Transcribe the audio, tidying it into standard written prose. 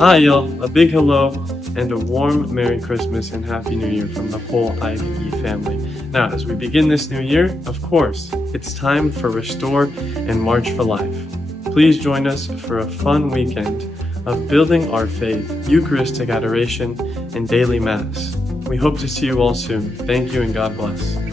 Hi, y'all. A big hello and a warm Merry Christmas and Happy New Year from the whole IBE family. Now, as we begin this new year, of course, it's time for Restore and March for Life. Please join us for a fun weekend of building our faith, Eucharistic adoration, and daily Mass. We hope to see you all soon. Thank you and God bless.